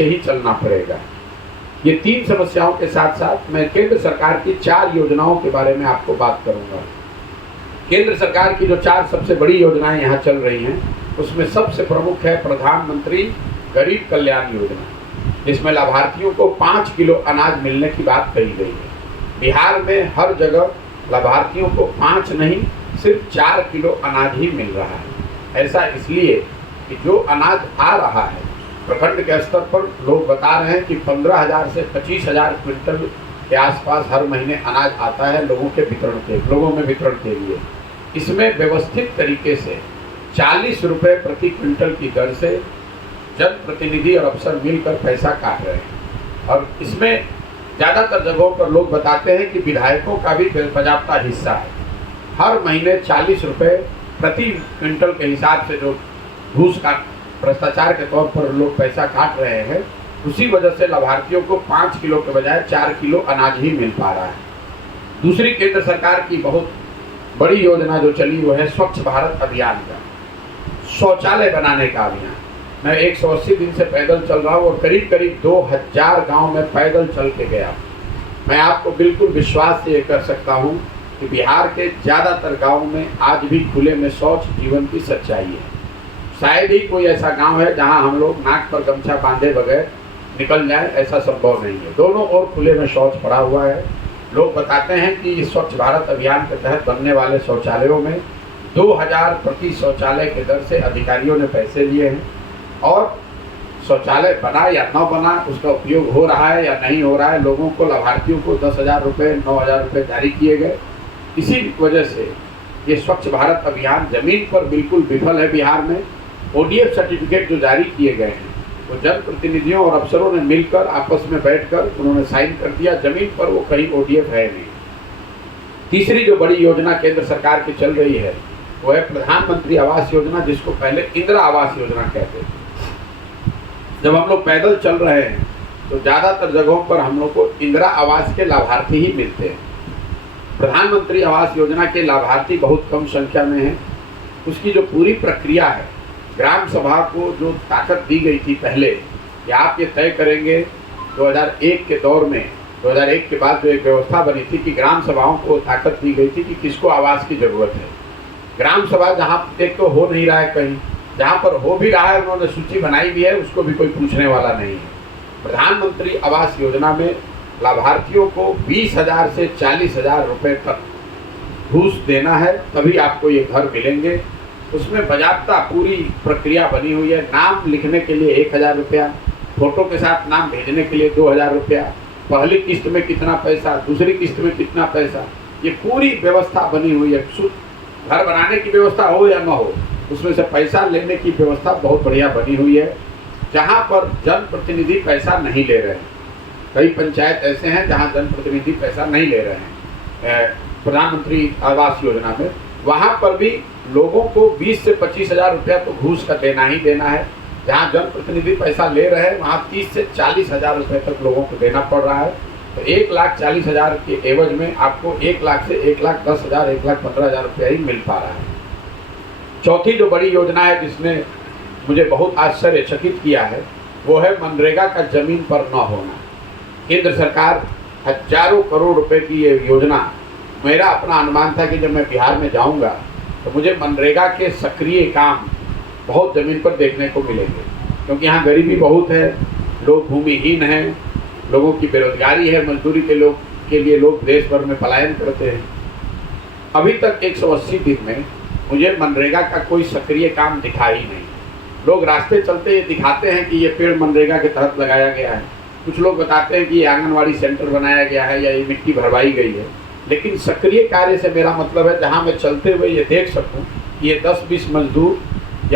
पीछे ही चलना पड़ेगा। ये 3 समस्याओं के साथ साथ मैं केंद्र सरकार की 4 योजनाओं के बारे में आपको बात करूंगा। केंद्र सरकार की जो 4 सबसे बड़ी योजनाएं यहाँ चल रही हैं, उसमें सबसे प्रमुख है प्रधानमंत्री गरीब कल्याण योजना, जिसमें लाभार्थियों को 5 किलो अनाज मिलने की बात कही गई है। बिहार में हर जगह लाभार्थियों को 5 नहीं, सिर्फ 4 किलो अनाज ही मिल रहा है। ऐसा इसलिए कि जो अनाज आ रहा है प्रखंड के स्तर पर लोग बता रहे हैं कि 15,000 से 25,000 क्विंटल के आसपास हर महीने अनाज आता है लोगों में वितरण के लिए। इसमें व्यवस्थित तरीके से 40 रुपये प्रति क्विंटल की दर से जनप्रतिनिधि और अफसर मिलकर पैसा काट रहे हैं। और इसमें ज़्यादातर जगहों पर लोग बताते हैं कि विधायकों का भी पर्याप्त हिस्सा है। हर महीने 40 रुपये प्रति क्विंटल के हिसाब से जो घूस का भ्रष्टाचार के तौर पर लोग पैसा काट रहे हैं, उसी वजह से लाभार्थियों को 5 किलो के बजाय 4 किलो अनाज ही मिल पा रहा है। दूसरी केंद्र सरकार की बहुत बड़ी योजना जो चली वो है स्वच्छ भारत अभियान का, शौचालय बनाने का अभियान। मैं 180 दिन से पैदल चल रहा हूँ और करीब करीब 2000 गांव में पैदल चल के गया। मैं आपको बिल्कुल विश्वास से ये कर सकता हूँ कि बिहार के ज़्यादातर गाँव में आज भी खुले में शौच जीवन की सच्चाई है। शायद ही कोई ऐसा गांव है जहां हम लोग नाक पर गमछा बांधे बगैर निकल जाए, ऐसा संभव नहीं है। दोनों ओर खुले में शौच पड़ा हुआ है। लोग बताते हैं कि इस स्वच्छ भारत अभियान के तहत बनने वाले शौचालयों में 2000 प्रति शौचालय के दर से अधिकारियों ने पैसे लिए हैं और शौचालय बना या न बना, उसका उपयोग हो रहा है या नहीं हो रहा है। लोगों को, लाभार्थियों को 10,000 रुपये 9,000 रुपये जारी किए गए। इसी वजह से ये स्वच्छ भारत अभियान जमीन पर बिल्कुल विफल है। बिहार में ODF सर्टिफिकेट जो जारी किए गए हैं वो जनप्रतिनिधियों और अफसरों ने मिलकर आपस में बैठकर उन्होंने साइन कर दिया, जमीन पर वो कहीं ODF है नहीं। तीसरी जो बड़ी योजना केंद्र सरकार की चल रही है वो है प्रधानमंत्री आवास योजना, जिसको पहले इंदिरा आवास योजना कहते थे। जब हम लोग पैदल चल रहे हैं तो ज़्यादातर जगहों पर हम लोग को इंदिरा आवास के लाभार्थी ही मिलते हैं। प्रधानमंत्री आवास योजना के लाभार्थी बहुत कम संख्या में हैं। उसकी जो पूरी प्रक्रिया है, ग्राम सभा को जो ताकत दी गई थी पहले कि आप ये तय करेंगे, 2001 के दौर में, 2001 के बाद जो एक व्यवस्था बनी थी कि ग्राम सभाओं को ताकत दी गई थी कि किसको आवास की ज़रूरत है। ग्राम सभा जहाँ एक तो हो नहीं रहा है, कहीं जहाँ पर हो भी रहा है उन्होंने सूची बनाई भी है, उसको भी कोई पूछने वाला नहीं है। प्रधानमंत्री आवास योजना में लाभार्थियों को 20,000 से 40,000 रुपये तक घूस देना है, तभी आपको ये घर मिलेंगे। उसमें बाज़ाब्ता पूरी प्रक्रिया बनी हुई है। नाम लिखने के लिए 1,000 रुपया, फ़ोटो के साथ नाम भेजने के लिए 2,000 रुपया, पहली किस्त में कितना पैसा, दूसरी किस्त में कितना पैसा, ये पूरी व्यवस्था बनी हुई है। घर बनाने की व्यवस्था हो या न हो, उसमें से पैसा लेने की व्यवस्था बहुत बढ़िया बनी हुई है, जहाँ पर जनप्रतिनिधि पैसा नहीं ले रहे हैं। कई पंचायत ऐसे हैं जहाँ जनप्रतिनिधि पैसा नहीं ले रहे हैं प्रधानमंत्री आवास योजना में। वहाँ पर भी लोगों को 20 से 25,000 रुपया तो घूस का देना ही देना है। जहाँ जनप्रतिनिधि पैसा ले रहे हैं वहाँ 30 से 40,000 रुपये तक लोगों को देना पड़ रहा है। तो 1,40,000 के एवज में आपको 1 लाख से 1,10,000, 1,15,000 रुपया ही मिल पा रहा है। चौथी जो बड़ी योजना है जिसने मुझे बहुत आश्चर्यचकित किया है वो है मनरेगा का ज़मीन पर न होना। केंद्र सरकार हजारों करोड़ रुपए की ये योजना, मेरा अपना अनुमान था कि जब मैं बिहार में जाऊंगा तो मुझे मनरेगा के सक्रिय काम बहुत ज़मीन पर देखने को मिलेंगे, क्योंकि यहाँ गरीबी बहुत है, लोग भूमिहीन हैं, लोगों की बेरोजगारी है, मजदूरी के लिए लोग देश भर में पलायन करते हैं। अभी तक 180 दिन में मुझे मनरेगा का कोई सक्रिय काम दिखा ही नहीं। लोग रास्ते चलते ये दिखाते हैं कि ये पेड़ मनरेगा के तहत लगाया गया है, कुछ लोग बताते हैं कि ये आंगनवाड़ी सेंटर बनाया गया है या ये मिट्टी भरवाई गई है, लेकिन सक्रिय कार्य से मेरा मतलब है जहाँ मैं चलते हुए ये देख सकूँ कि ये 10-20 मजदूर